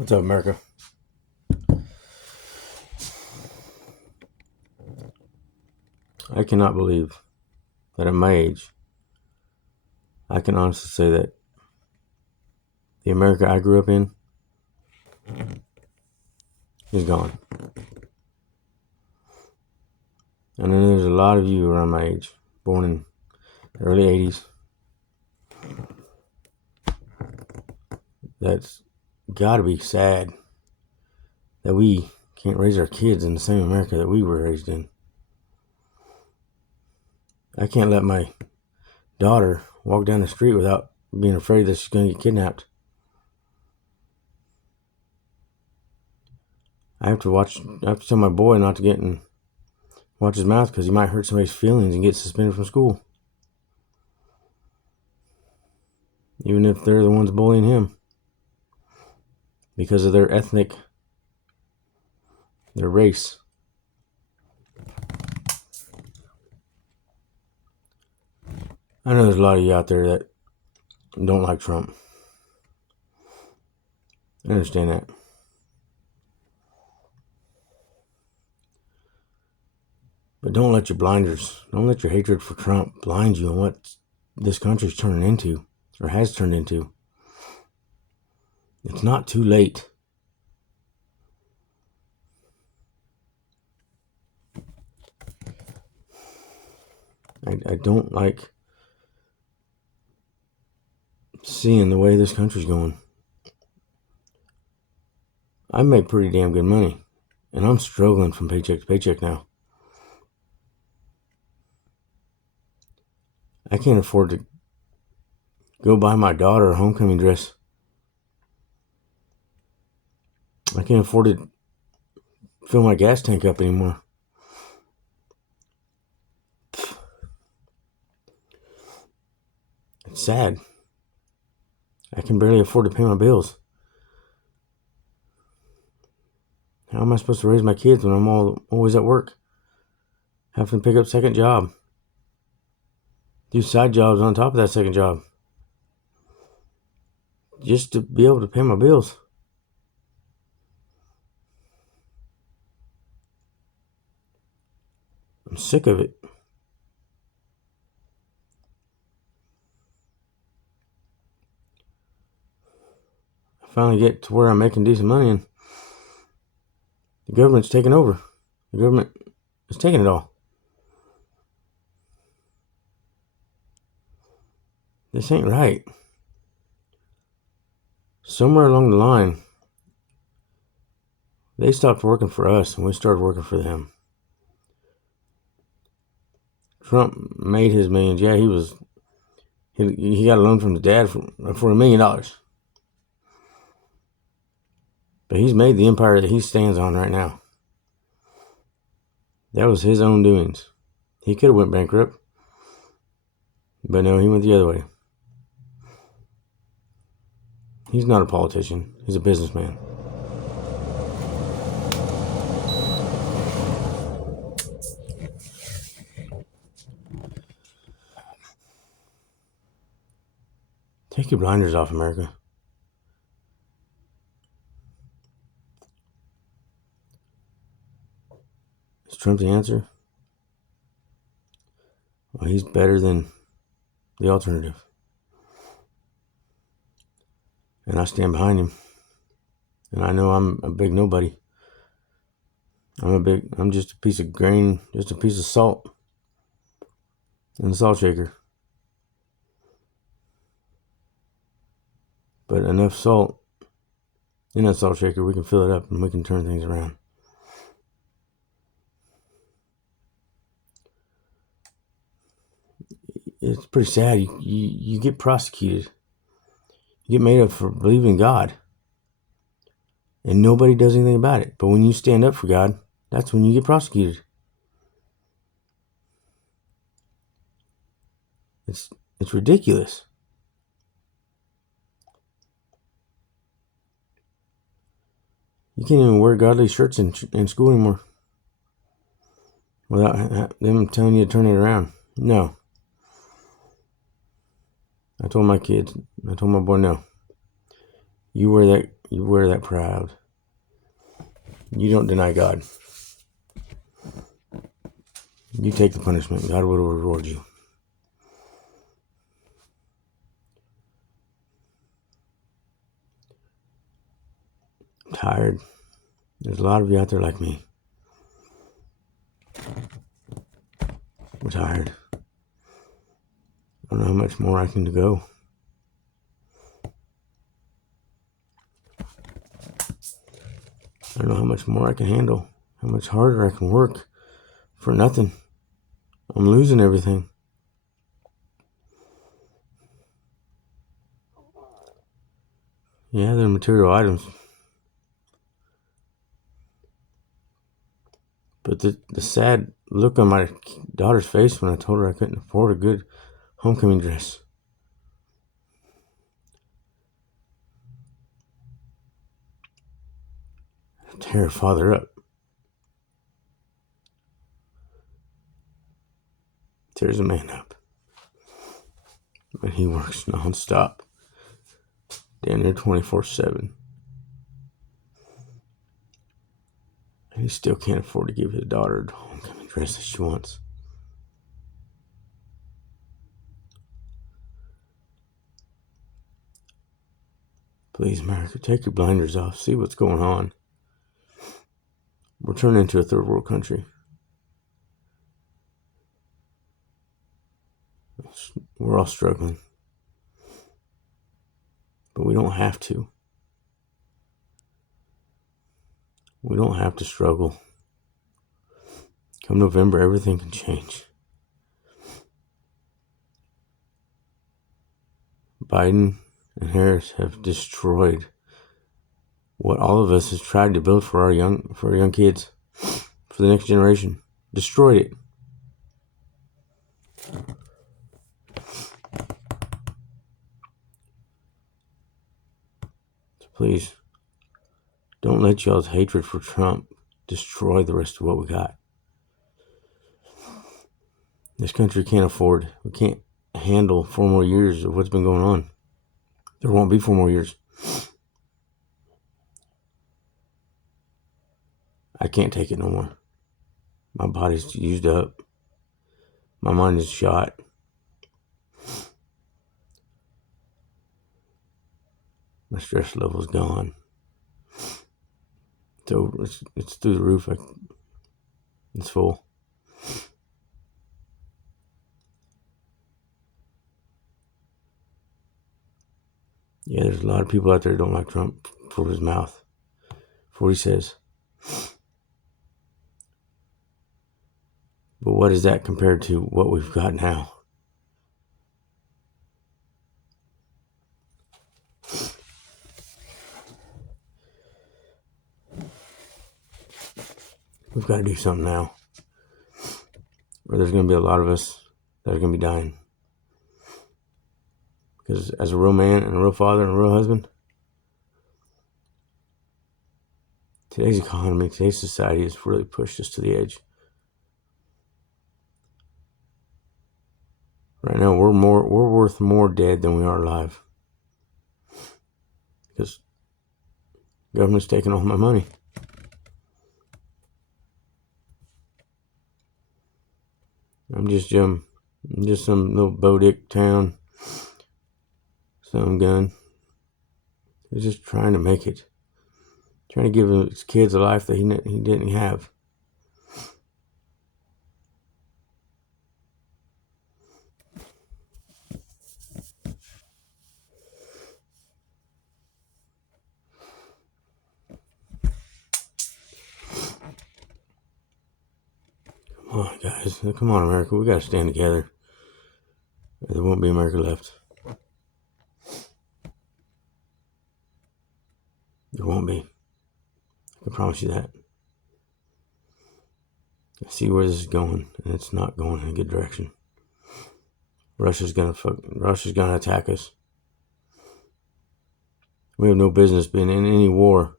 What's up, America? I cannot believe that at my age, I can honestly say that the America I grew up in is gone. And then there's a lot of you around my age, born in the early 80s, that's got to be sad that we can't raise our kids in the same America that we were raised in. I can't let my daughter walk down the street without being afraid that she's going to get kidnapped. I have to tell my boy not to get and watch his mouth because he might hurt somebody's feelings and get suspended from school. Even if they're the ones bullying him because of their ethnic, their race. I know there's a lot of you out there that don't like Trump. I understand that. But don't let your hatred for Trump blind you on what this country's turning into, or has turned into. It's not too late. I don't like seeing the way this country's going. I make pretty damn good money, and I'm struggling from paycheck to paycheck now. I can't afford to go buy my daughter a homecoming dress. I can't afford to fill my gas tank up anymore. It's sad. I can barely afford to pay my bills. How am I supposed to raise my kids when I'm always at work? Having to pick up second job. Do side jobs on top of that second job. Just to be able to pay my bills. I'm sick of it. I finally get to where I'm making decent money and the government's taking over. The government is taking it all. This ain't right. Somewhere along the line, they stopped working for us and we started working for them. Trump made his millions. Yeah, he got a loan from his dad for $1 million. But he's made the empire that he stands on right now. That was his own doings. He could have went bankrupt. But no, he went the other way. He's not a politician. He's a businessman. Take your blinders off, America. Is Trump the answer? Well, he's better than the alternative. And I stand behind him. And I know I'm a big nobody. I'm just a piece of grain, just a piece of salt in the salt shaker. But enough salt in that salt shaker, we can fill it up and we can turn things around. It's pretty sad. You get prosecuted. You get made up for believing in God. And nobody does anything about it. But when you stand up for God, that's when you get prosecuted. It's ridiculous. You can't even wear godly shirts in school anymore without them telling you to turn it around. No. I told my boy, no. You wear You wear that proud. You don't deny God. You take the punishment. God will reward you. I'm tired. There's a lot of you out there like me. I'm tired. I don't know how much more I can go. I don't know how much more I can handle. How much harder I can work for nothing. I'm losing everything. Yeah, they're material items. But the sad look on my daughter's face when I told her I couldn't afford a good homecoming dress. Tear her father up. Tears a man up. But he works nonstop. Damn near 24/7. And he still can't afford to give his daughter the homecoming dress that she wants. Please, America, take your blinders off. See what's going on. We're turning into a third world country. We're all struggling. But we don't have to. We don't have to struggle. Come November, everything can change. Biden and Harris have destroyed what all of us has tried to build for our young kids, for the next generation. Destroyed it. So please, don't let y'all's hatred for Trump destroy the rest of what we got. This country can't afford, we can't handle 4 more years of what's been going on. There won't be 4 more years. I can't take it no more. My body's used up. My mind is shot. My stress level's gone. It's over. It's through the roof. It's full. Yeah, there's a lot of people out there that don't like Trump for his mouth, for what he says. But what is that compared to what we've got now? We've got to do something now, or there's going to be a lot of us that are going to be dying. Because as a real man and a real father and a real husband, today's economy, today's society has really pushed us to the edge. Right now, we're worth more dead than we are alive. Because the government's taking all my money. I'm just some little Bodick town, some gun. He's just trying to make it. Trying to give his kids a life that he didn't have. Come on, guys. Come on, America. We got to stand together. There won't be America left. There won't be. I can promise you that. I see where this is going, and it's not going in a good direction. Russia's gonna attack us. We have no business being in any war,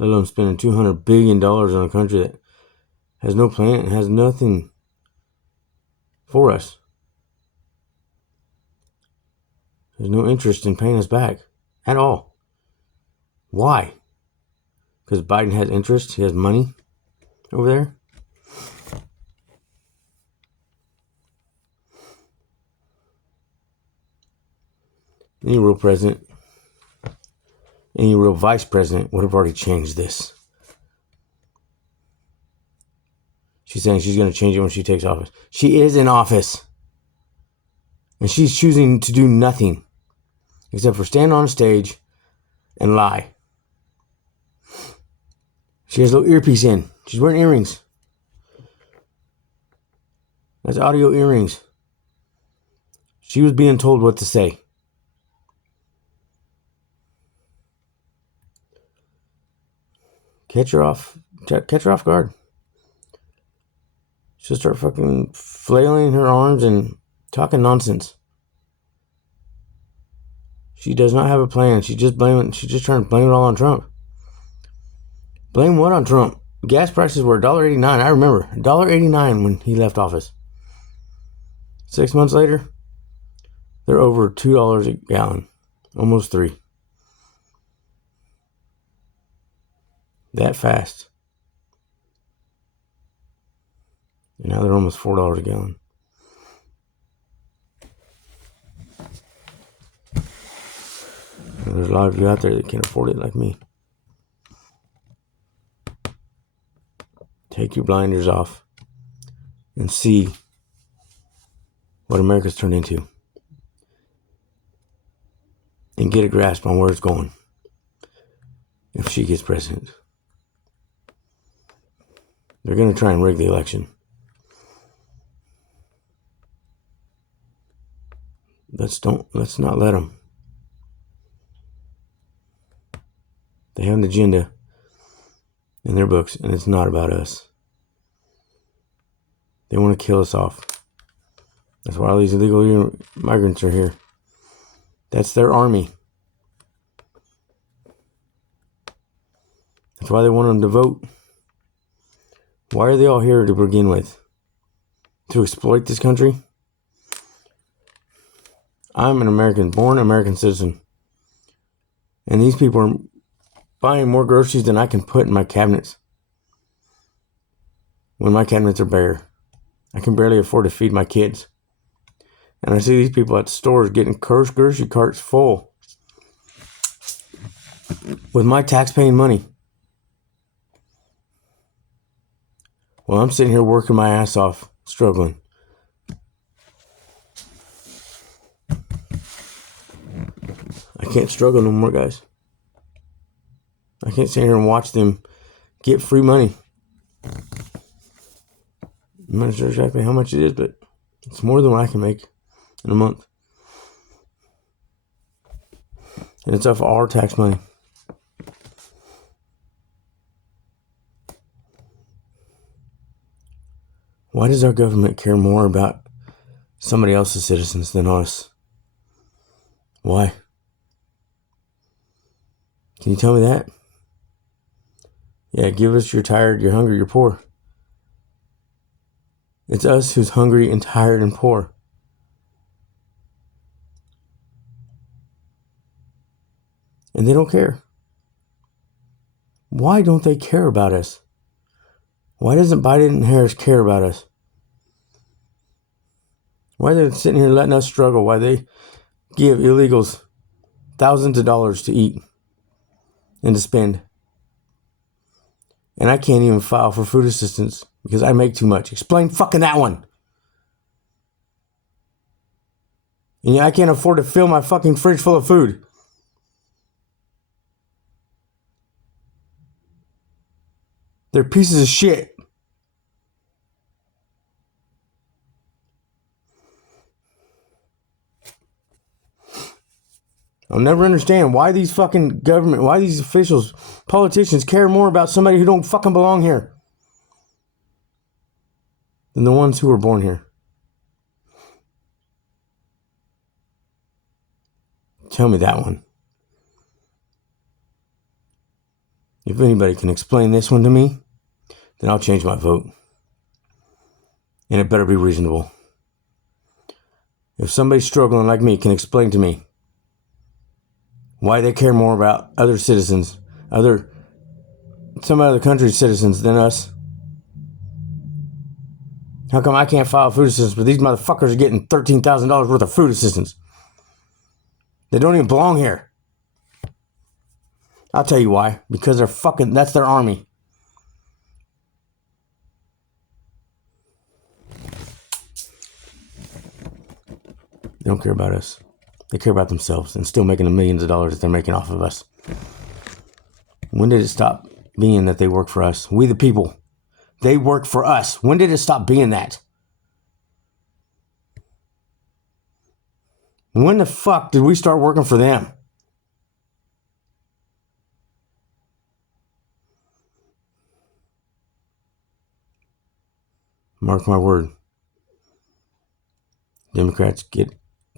let alone spending $200 billion on a country that has no plan and has nothing for us. There's no interest in paying us back at all. Why? Because Biden has interest. He has money over there. Any real president, any real vice president would have already changed this. She's saying she's going to change it when she takes office. She is in office. And she's choosing to do nothing except for stand on a stage and lie. She has a little earpiece in. She's wearing earrings. That's audio earrings. She was being told what to say. Catch her off guard. She'll start fucking flailing her arms and talking nonsense. She does not have a plan. She's just trying to blame it all on Trump. Blame what on Trump? Gas prices were $1.89. I remember $1.89 when he left office. 6 months later, they're over $2 a gallon, almost $3. That fast. And now they're almost $4 a gallon. And there's a lot of you out there that can't afford it like me. Take your blinders off and see what America's turned into. And get a grasp on where it's going if she gets president. They're going to try and rig the election. Let's not let them. They have an agenda in their books, and it's not about us. They want to kill us off. That's why all these illegal migrants are here. That's their army. That's why they want them to vote. Why are they all here to begin with? To exploit this country? I'm an American, born American citizen. And these people are buying more groceries than I can put in my cabinets. When my cabinets are bare. I can barely afford to feed my kids. And I see these people at stores getting grocery carts full with my tax-paying money. Well, I'm sitting here working my ass off, struggling. I can't struggle no more, guys. I can't sit here and watch them get free money. I'm not sure exactly how much it is, but it's more than what I can make in a month. And it's off our tax money. Why does our government care more about somebody else's citizens than us? Why? Can you tell me that? Yeah, give us you're tired, you're hungry, you're poor. It's us who's hungry and tired and poor. And they don't care. Why don't they care about us? Why doesn't Biden and Harris care about us? Why are they sitting here letting us struggle? Why they give illegals thousands of dollars to eat and to spend? And I can't even file for food assistance because I make too much. Explain fucking that one. And yeah, I can't afford to fill my fucking fridge full of food. They're pieces of shit. I'll never understand why these fucking government, why these officials, politicians care more about somebody who don't fucking belong here than the ones who were born here. Tell me that one. If anybody can explain this one to me, then I'll change my vote. And it better be reasonable. If somebody struggling like me can explain to me Why they care more about other citizens, some other country's citizens than us. How come I can't file food assistance, but these motherfuckers are getting $13,000 worth of food assistance? They don't even belong here. I'll tell you why. Because that's their army. They don't care about us. They care about themselves and still making the millions of dollars that they're making off of us. When did it stop being that they work for us? We the people. They work for us. When did it stop being that? When the fuck did we start working for them? Mark my word. Democrats get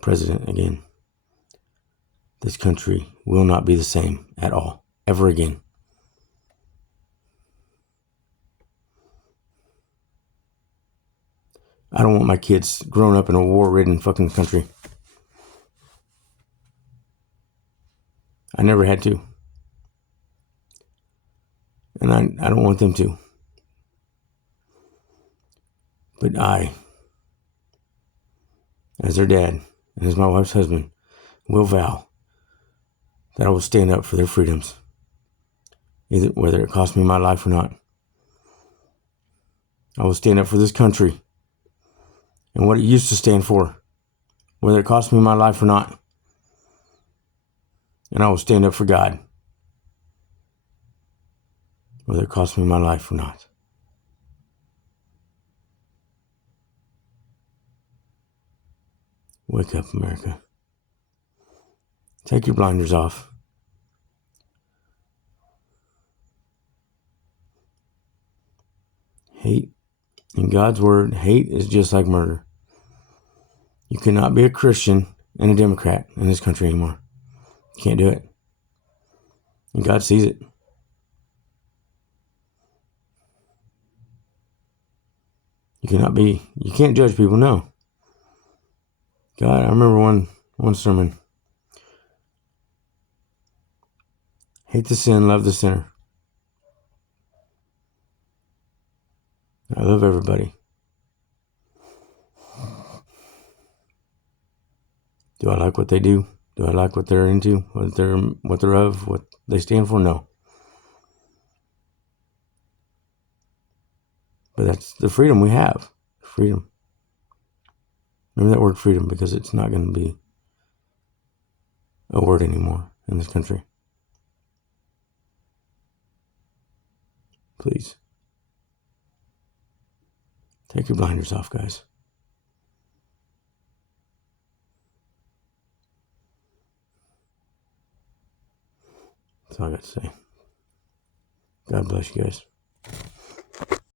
president again. This country will not be the same at all, ever again. I don't want my kids growing up in a war-ridden fucking country. I never had to. And I don't want them to. But I, as their dad and as my wife's husband, will vow that I will stand up for their freedoms, either whether it costs me my life or not. I will stand up for this country and what it used to stand for, whether it costs me my life or not. And I will stand up for God, whether it costs me my life or not. Wake up, America. Take your blinders off. Hate, in God's word, hate is just like murder. You cannot be a Christian and a Democrat in this country anymore. You can't do it. And God sees it. You can't judge people, no. God, I remember one sermon. Hate the sin, love the sinner. I love everybody. Do I like what they do? Do I like what they're into? What they're of? What they stand for? No. But that's the freedom we have. Freedom. Remember that word freedom, because it's not going to be a word anymore in this country. Please. Take your blinders off, guys. That's all I got to say. God bless you guys.